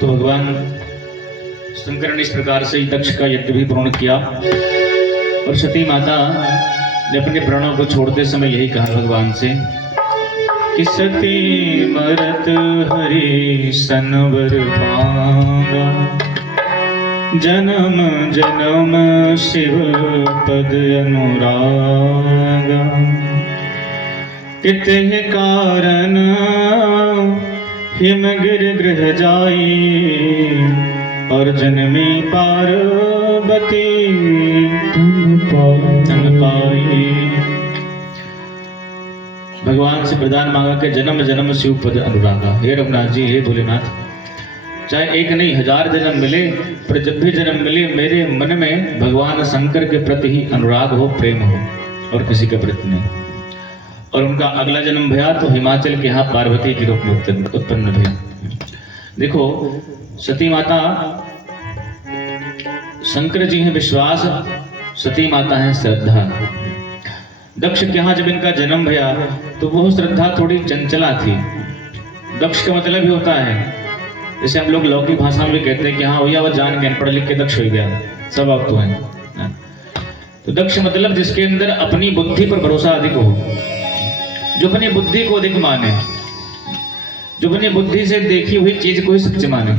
तो भगवान शंकर ने इस प्रकार से दक्ष का यज्ञ भी पूर्ण किया और सती माता ने अपने प्राणों को छोड़ते समय यही कहा भगवान से कि सती मरत हरि सनवर मांगा, जन्म जन्म शिव पद अनुरागा, कितने कारण हिमगिर गृह जाई, और जन्मी पार्वती तन पाई। भगवान से वरदान मांगा कि जन्म जन्म शिव पद अनुरागा। हे रघुनाथ जी, हे भोलेनाथ, चाहे एक नहीं 1000 जन्म मिले, पर जब भी जन्म मिले मेरे मन में भगवान शंकर के प्रति ही अनुराग हो, प्रेम हो, और किसी के प्रति नहीं। और उनका अगला जन्म भया तो हिमाचल के यहाँ पार्वती के रूप में उत्पन्न भया। देखो, सती माता शंकर जी हैं विश्वास, सती माता है श्रद्धा। दक्ष के यहाँ जब इनका जन्म भया तो वो श्रद्धा थोड़ी चंचला थी। दक्ष का मतलब ही होता है, जैसे हम लोग लौकिक भाषा में भी कहते हैं कि हाँ भैया वो जान गए, पढ़ लिख के दक्ष हो गया, सब आप तो हैं। तो दक्ष मतलब जिसके अंदर अपनी बुद्धि पर भरोसा अधिक हो, जो अपनी बुद्धि को अधिक माने, जो अपनी बुद्धि से देखी हुई चीज को ही सच माने,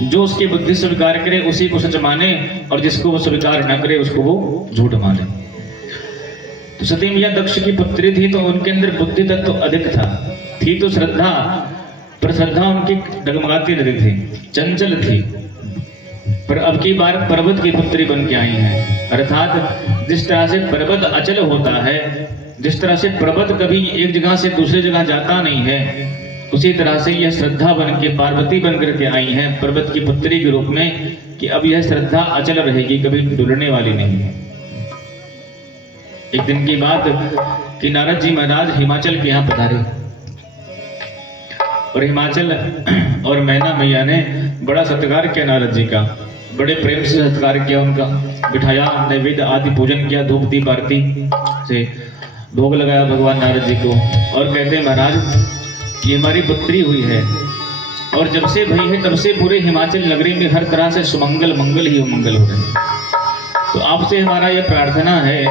जो उसकी बुद्धि स्वीकार करे उसी को सच माने, और जिसको वो स्वीकार न करे उसको वो झूठ माने। तो सती मैया दक्ष की पुत्री थी तो उनके अंदर बुद्धि तत्व तो अधिक था, थी तो श्रद्धा, पर श्रद्धा उनकी डगमगाती नहीं थी, चंचल थी। पर अब की बार पर्वत की पुत्री बन के आई हैं। अर्थात जिस तरह से पर्वत अचल होता है, जिस तरह से पर्वत कभी एक जगह से दूसरी जगह जाता नहीं है, उसी तरह से यह श्रद्धा बन के पार्वती बन करके आई है पर्वत की पुत्री के रूप में, कि अब यह श्रद्धा अचल रहेगी, कभी डुलने वाली नहीं है। एक दिन की बात कि नारद जी महाराज हिमाचल के यहाँ पधारे, और हिमाचल और मैना मैया ने बड़ा सत्कार किया नारद जी का, बड़े प्रेम से सत्कार किया, उनका बिठाया, नैवेद्य आदि पूजन किया, धूप दीप आरती से भोग लगाया भगवान नारद जी को, और कहते हैं महाराज ये हमारी पुत्री हुई है, और जब से भई है तब से पूरे हिमाचल नगरी में हर तरह से सुमंगल मंगल ही मंगल हो रहे हैं। तो आपसे हमारा यह प्रार्थना है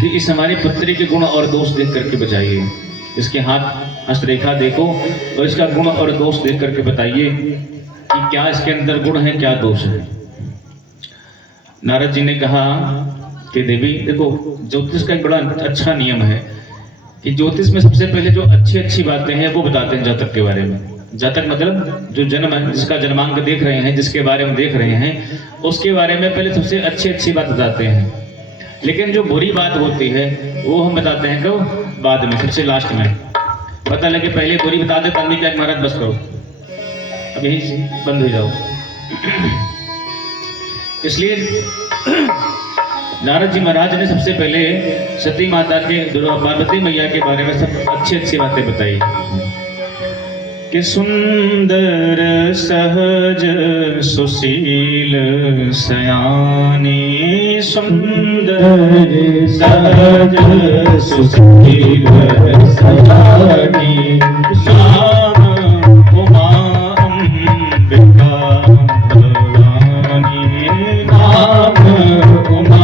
कि इस हमारी पुत्री के गुण और दोष देख करके बचाइए। इसके हाथ हस्तरेखा देखो और इसका गुण और दोष देख करके बताइए कि क्या इसके अंदर गुण है, क्या दोष है। नारद जी ने कहा कि देवी देखो, ज्योतिष का एक बड़ा अच्छा नियम है कि ज्योतिष में सबसे पहले जो अच्छी अच्छी बातें हैं वो बताते हैं जातक के बारे में। जातक मतलब जो जन्म, जिसका जन्मांक देख रहे हैं, जिसके बारे में देख रहे हैं, उसके बारे में पहले सबसे अच्छी अच्छी बात बताते हैं। लेकिन जो बुरी बात होती है वो हम बताते हैं कब? बाद में, सबसे लास्ट में। पता लगे पहले बुरी बता दे तब भी क्या महाराज बस करो, अब यही बंद हो जाओ। इसलिए नारद जी महाराज ने सबसे पहले सती माता के, पार्वती मैया के बारे में सब अच्छी अच्छी बातें बताई कि सुंदर सहज सुशील सयानी, सुंदर सहज सुशील सयानी, नाम उमा अंबिका भवानी, नाम उमा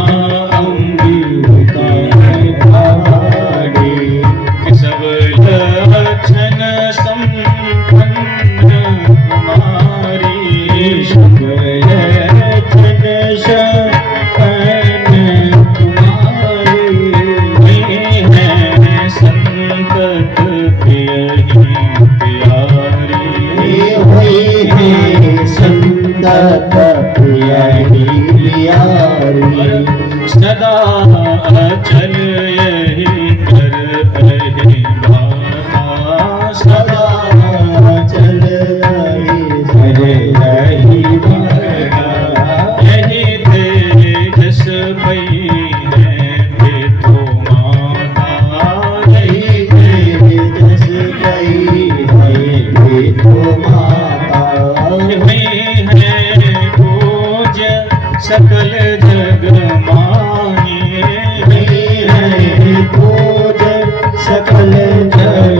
सदा अचल यही कर रहे भाषा, सदा अचल यही कर रही भाषा, यही तेजस पई है बेटो माता, यही तेजस पई है बेटो माता, यही है पूज सकल जग माही, है पूज सकल जग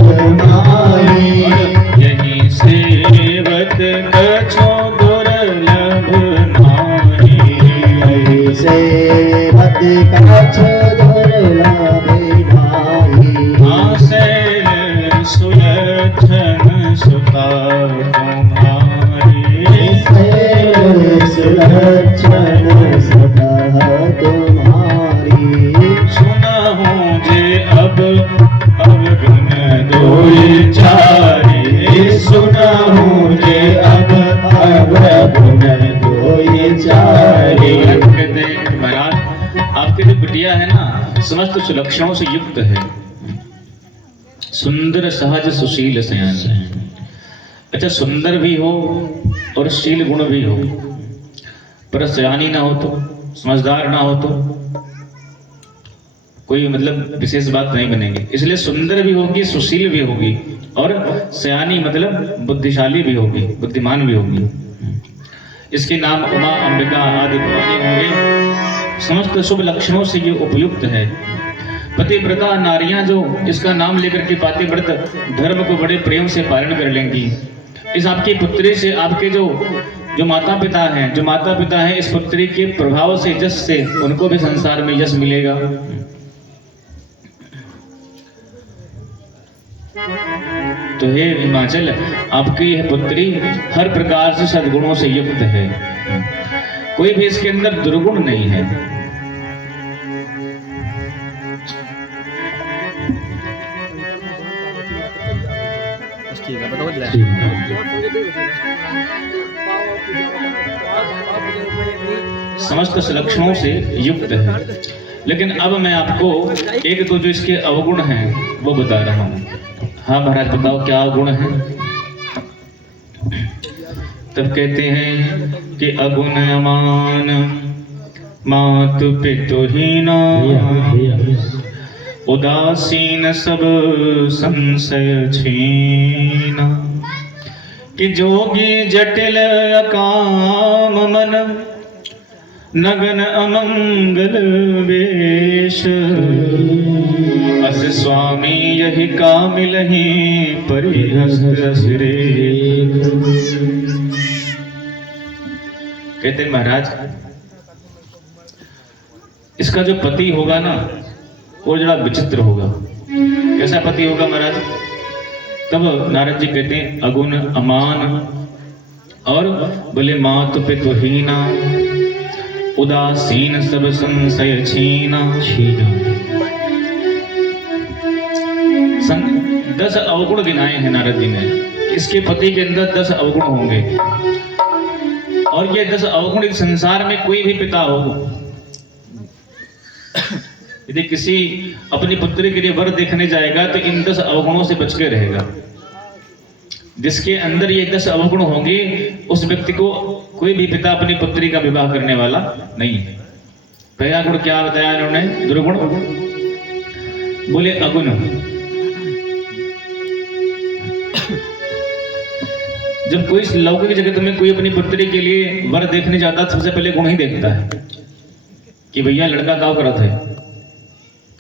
अवगुण दोई चारी, सुनाऊं जे अब अवगुण दोई चारी। कहते हैं महाराज आपकी जो बिटिया है ना समस्त सुलक्षणों से युक्त है, सुंदर सहज सुशील सयान है। अच्छा सुंदर भी हो और शील गुण भी हो, पर सयानी ना हो तो, समझदार ना हो तो कोई मतलब विशेष बात नहीं बनेगी। इसलिए सुंदर भी होगी, सुशील भी होगी और सयानी मतलब बुद्धिशाली भी होगी, बुद्धिमान भी होगी। इसके नाम उमा, अंबिका आदि भवानी होंगे। समस्त शुभ लक्षणों से ये उपयुक्त है। पतिव्रता नारियां जो इसका नाम लेकर के पातिव्रत धर्म को बड़े प्रेम से पालन कर लेंगी। इस आपकी पुत्री से आपके जो माता पिता हैं, इस पुत्री के प्रभाव से, यश से उनको भी संसार में यश मिलेगा। तो हे हिमाचल, आपकी यह पुत्री हर प्रकार से सद्गुणों से युक्त है, कोई भी इसके अंदर दुर्गुण नहीं है। समस्त लक्षणों से युक्त है। लेकिन अब मैं आपको एक तो जो इसके अवगुण हैं वो बता रहा हूँ। हाँ महाराज बताओ क्या अवगुण है? तब कहते हैं कि अगुण अमान, मातु पितुहीना, उदासीन सब संशय छीना। कि जोगी जटिल अकाम मन, नगन अमंगल वेश। अस स्वामी यही कामिल ही परिहस रे। कहते महाराज इसका जो पति होगा ना वो जरा विचित्र होगा। कैसा पति होगा महाराज? तब नारद जी कहते हैं अगुण अमान और बोले मातु पितुहीना, उदासीन सब संशय छीना। 10 अवगुण गिनाए हैं नारद जी ने। इसके पति के अंदर 10 अवगुण होंगे और ये 10 अवगुण इस संसार में कोई भी पिता हो, यदि किसी अपनी पुत्री के लिए वर देखने जाएगा तो इन 10 अवगुणों से बच के रहेगा। जिसके अंदर ये 10 अवगुण होंगे उस व्यक्ति को कोई भी पिता अपनी पुत्री का विवाह करने वाला नहीं है। पहला गुण क्या बताया इन्होंने? दुर्गुण। बोले अगुण। जब कोई लौकिक जगत में कोई अपनी पुत्री के लिए वर देखने जाता है सबसे पहले गुण ही देखता है कि भैया लड़का क्या करता है,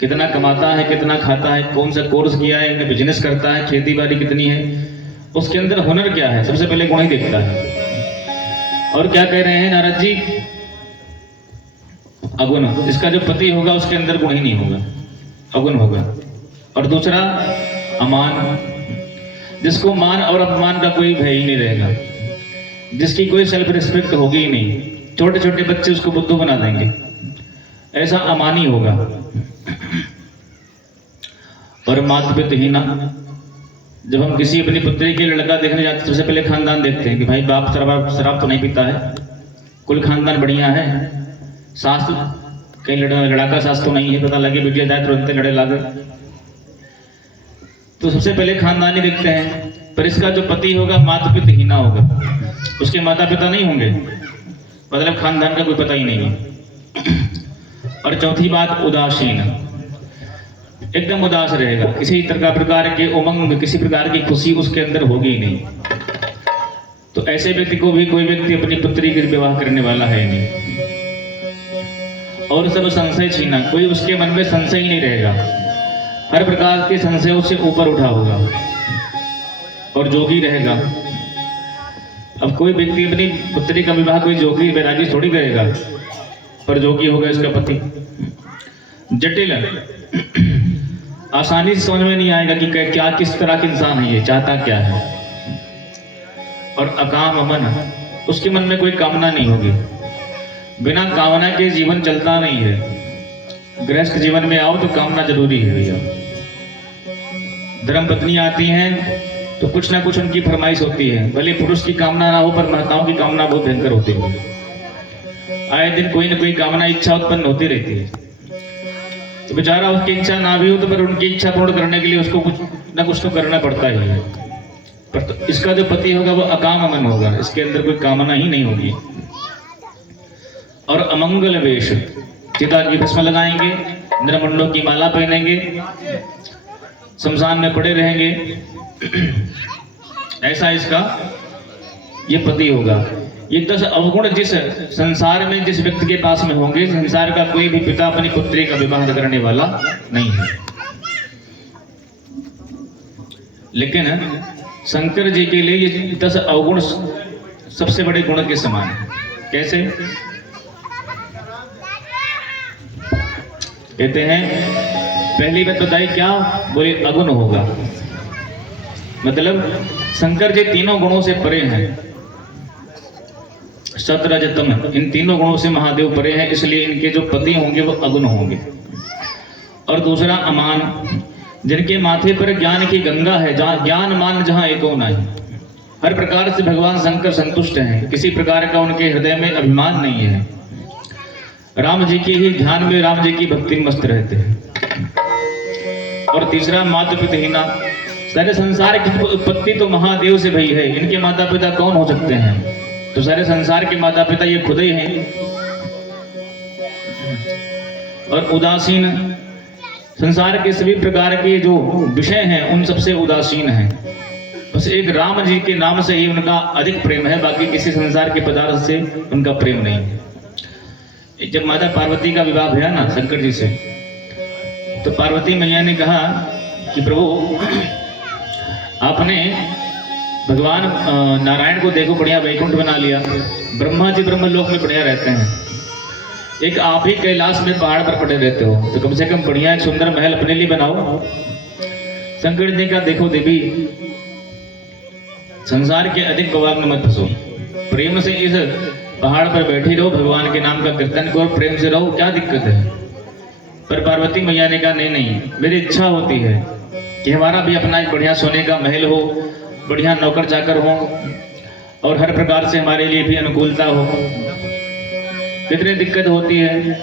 कितना कमाता है, कितना खाता है, कौन सा कोर्स किया है, बिजनेस करता है, खेती बाड़ी कितनी है, उसके अंदर हुनर क्या है, सबसे पहले गुण ही देखता है। और क्या कह रहे हैं नारद जी? अगुण। इसका जो पति होगा उसके अंदर गुण ही नहीं होगा, अगुण होगा। और दूसरा अमान, जिसको मान और अपमान का कोई भय ही नहीं रहेगा, जिसकी कोई सेल्फ रिस्पेक्ट होगी ही नहीं। छोटे छोटे बच्चे उसको बुद्धू बना देंगे, ऐसा अमानी होगा। और मातु पितुहीना, जब हम किसी अपनी पुत्री के लड़का देखने जाते सबसे पहले खानदान देखते हैं कि भाई बाप शराब तो नहीं पीता है, कुल खानदान बढ़िया है, सास कहीं लड़का सास तो नहीं है, पता लगे बिटिया जाए तुरंत लड़े लागे, तो सबसे पहले खानदान ही देखते हैं। पर इसका जो पति होगा मातु पितुहीना होगा, उसके माता पिता नहीं होंगे, मतलब खानदान का कोई पता ही नहीं है। और चौथी बात उदासीन, एकदम उदास रहेगा, किसी प्रकार के उमंग, किसी प्रकार की खुशी उसके अंदर होगी ही नहीं। तो ऐसे व्यक्ति को भी कोई व्यक्ति अपनी पुत्री के विवाह करने वाला है नहीं। और सब संशय छीना, कोई उसके मन में संशय ही नहीं रहेगा, हर प्रकार के संशयों से ऊपर उठा होगा और जोगी रहेगा। अब कोई व्यक्ति अपनी पुत्री का विवाह कोई जोगी वैरागी थोड़ी करेगा, पर जोगी होगा इसका पति। जटिल, आसानी से समझ में नहीं आएगा कि क्या किस तरह का इंसान है ये, चाहता क्या है। और अकाम मन, उसके मन में कोई कामना नहीं होगी, बिना कामना के जीवन चलता नहीं है। गृहस्थ जीवन में आओ तो कामना जरूरी है भैया, धर्मपत्नी आती हैं तो कुछ ना कुछ उनकी फरमाइश होती है, भले पुरुष की कामना ना हो पर माताओं की कामना बहुत भयंकर होती है। आए दिन कोई ना कोई कामना इच्छा उत्पन्न होती रहती है। तो बेचारा उसकी इच्छा ना भी हो तो पर उनकी इच्छा पूर्ण करने के लिए उसको कुछ ना कुछ तो करना पड़ता ही है। पर तो इसका जो पति होगा वो अकाम अमन होगा, इसके अंदर कोई कामना ही नहीं होगी। और अमंगल वेश, चिता की भस्म लगाएंगे, नरमंडों की माला पहनेंगे, शमशान में पड़े रहेंगे, ऐसा इसका ये पति होगा। ये 10 अवगुण जिस संसार में जिस व्यक्ति के पास में होंगे, संसार का कोई भी पिता अपनी पुत्री का विवाह करने वाला नहीं है। लेकिन शंकर जी के लिए ये 10 अवगुण सबसे बड़े गुण के समान है। कैसे? कहते हैं पहली बात बताई क्या? बोले अगुण होगा। मतलब शंकर जी तीनों गुणों से परे हैं, सत रज तम, इन तीनों गुणों से महादेव परे हैं, इसलिए इनके जो पति होंगे वो अगुण होंगे। और दूसरा अमान, जिनके माथे पर ज्ञान की गंगा है, जहाँ ज्ञान मान जहाँ एको नहीं। हर प्रकार से भगवान शंकर संतुष्ट हैं, किसी प्रकार का उनके हृदय में अभिमान नहीं है। राम जी के ही ध्यान में, राम जी की भक्ति में मस्त रहते हैं। और तीसरा मातृ पितहीना, सारे संसार की उत्पत्ति तो महादेव से भई है, इनके माता पिता कौन हो सकते हैं? तो सारे संसार के माता पिता ये खुद ही हैं। और उदासीन, संसार के सभी प्रकार के जो विषय हैं उन सबसे उदासीन हैं। बस एक राम जी के नाम से ही उनका अधिक प्रेम है, बाकी किसी संसार के पदार्थ से उनका प्रेम नहीं है। जब माता पार्वती का विवाह हुआ ना शंकर जी से, तो पार्वती मैया ने कहा कि प्रभु आपने भगवान नारायण को देखो बढ़िया वैकुंठ बना लिया, ब्रह्मा जी ब्रह्मलोक में बढ़िया रहते हैं, एक आप ही कैलाश में पहाड़ पर पड़े रहते हो, तो कम से कम बढ़िया एक सुंदर महल अपने लिए बनाओ। शंकर जी ने कहा देखो देवी, संसार के अधिक बवाल में मत फंसो, प्रेम से इस पहाड़ पर बैठी रहो, भगवान के नाम का कीर्तन करो, प्रेम से रहो, क्या दिक्कत है? पर पार्वती मैया ने कहा नहीं नहीं, मेरी इच्छा होती है कि हमारा भी अपना एक बढ़िया सोने का महल हो, बढ़िया नौकर चाकर हो, और हर प्रकार से हमारे लिए भी अनुकूलता हो। कितनी दिक्कत होती है।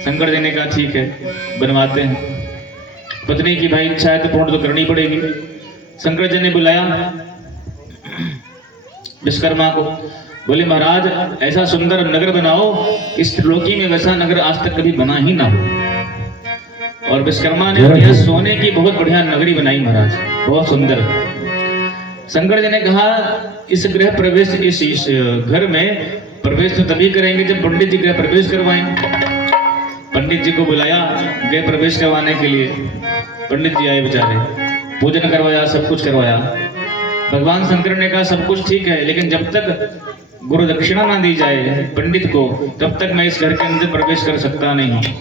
शंकर जी ने कहा ठीक है बनवाते हैं। पत्नी की भाई इच्छा है तो पूर्ण तो करनी पड़ेगी। शंकर जी ने बुलाया विश्वकर्मा को, बोले महाराज ऐसा सुंदर नगर बनाओ, इस त्रिलोकी में वैसा नगर आज तक कभी बना ही ना हो। और विश्वकर्मा ने बढ़िया सोने की बहुत बढ़िया नगरी बनाई महाराज, बहुत सुंदर। शंकर जी ने कहा इस गृह प्रवेश, इस घर में प्रवेश तो तभी करेंगे जब पंडित जी गृह प्रवेश करवाएं। पंडित जी को बुलाया गृह प्रवेश करवाने के लिए। पंडित जी आए बेचारे, पूजन करवाया, सब कुछ करवाया। भगवान शंकर ने कहा सब कुछ ठीक है, लेकिन जब तक गुरु दक्षिणा ना दी जाए पंडित को, तब तक मैं इस घर के अंदर प्रवेश कर सकता नहीं।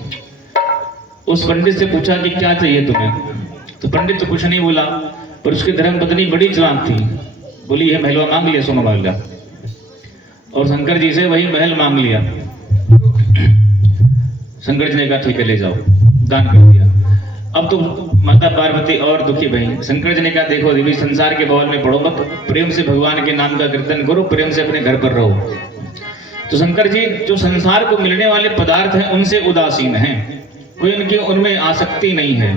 उस पंडित से पूछा कि क्या चाहिए तुम्हें? तो पंडित तो कुछ नहीं बोला, पर उसकी धर्मपत्नी बड़ी चालाक थी, बोली है महलवा मांग लिया, सोना मांग लिया। और शंकर जी से वही महल मांग लिया। शंकर जी ने कहा ठीक है ले जाओ, दान कर दिया। अब तो माता पार्वती और दुखी भई। शंकर जी ने कहा देखो देवी, संसार के बवाल में पड़ो मत, प्रेम से भगवान के नाम का कीर्तन करो, प्रेम से अपने घर पर रहो। तो शंकर जी जो संसार को मिलने वाले पदार्थ हैं उनसे उदासीन हैं, कोई उनकी उनमें आसक्ति नहीं है।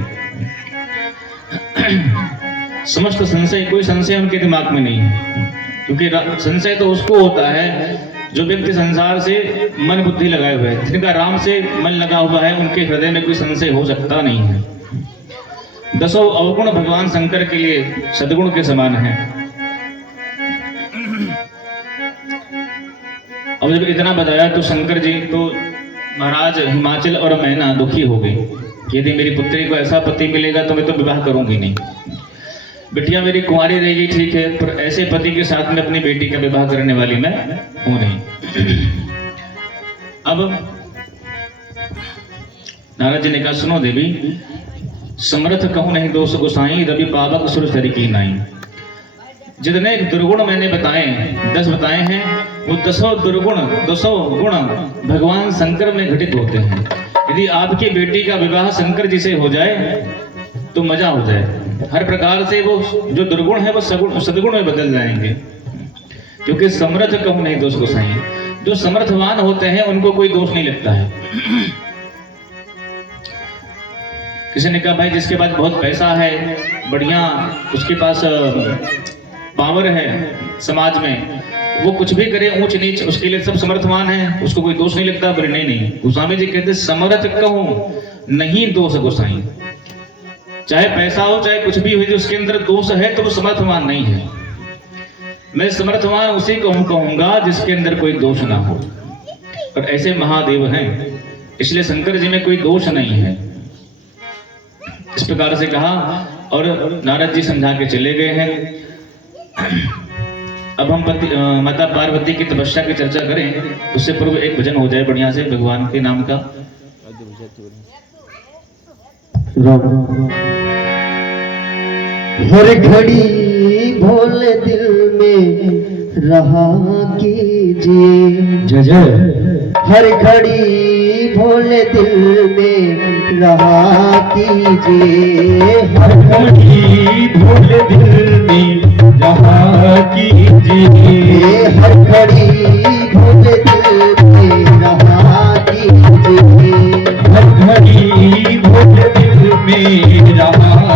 समस्त संशय, कोई संशय उनके दिमाग में नहीं है, क्योंकि संशय तो उसको होता है जो व्यक्ति संसार से मन बुद्धि लगाए हुए है। जिनका राम से मन लगा हुआ है उनके हृदय में कोई संशय हो सकता नहीं है। 10 अवगुण भगवान शंकर के लिए सद्गुण के समान है। अब जब इतना बताया तो शंकर जी तो महाराज हिमाचल और मैना दुखी हो गई। यदि मेरी पुत्री को ऐसा पति मिलेगा तो मैं तो विवाह करूंगी नहीं, बिटिया मेरी कुंवारी रहेगी ठीक है, पर ऐसे पति के साथ में अपनी बेटी का विवाह करने वाली मैं हूं नहीं। अब नारद जी ने कहा सुनो देवी, समर्थ कहूं नहीं दोष गोसाई, रवि पावक सुर सर की नाई। जितने दुर्गुण मैंने बताए 10 बताए हैं, वो 10 दुर्गुण 10 गुण भगवान शंकर में घटित होते हैं। यदि आपकी बेटी का विवाह शंकर जी से हो जाए तो मजा हो जाए। हर प्रकार से वो जो दुर्गुण है वो सदगुण में बदल जाएंगे, क्योंकि समर्थ कहूं नहीं दोष गोसाई। जो समर्थवान होते हैं उनको कोई दोष नहीं लगता है। किसी ने कहा भाई जिसके पास बहुत पैसा है, बढ़िया उसके पास पावर है समाज में, वो कुछ भी करे ऊंच नीच, उसके लिए सब समर्थवान है, उसको कोई दोष नहीं लगता। बोले नहीं नहीं, गोस्वामी जी कहते समर्थ कहूं नहीं दोष गोसाई। चाहे पैसा हो चाहे कुछ भी हो, जो उसके अंदर दोष है तो वो समर्थवान नहीं है। मैं समर्थवान उसी को कहूंगा जिसके अंदर कोई दोष ना हो, और ऐसे महादेव हैं, इसलिए शंकर जी में कोई दोष नहीं है। इस प्रकार से कहा और नारद जी समझा के चले गए हैं। अब हम माता पार्वती की तपस्या की चर्चा करें, उससे पूर्व एक भजन हो जाए बढ़िया से भगवान के नाम का। हर घड़ी भोले दिल में रहा कीजिए, जय जय। हर घड़ी भोले दिल में रहा कीजिए, हर घड़ी भोले दिल में रहा कीजिए, हर घड़ी भोले दिल में रहा कीजिए, हर घड़ी भोले दिल में रहा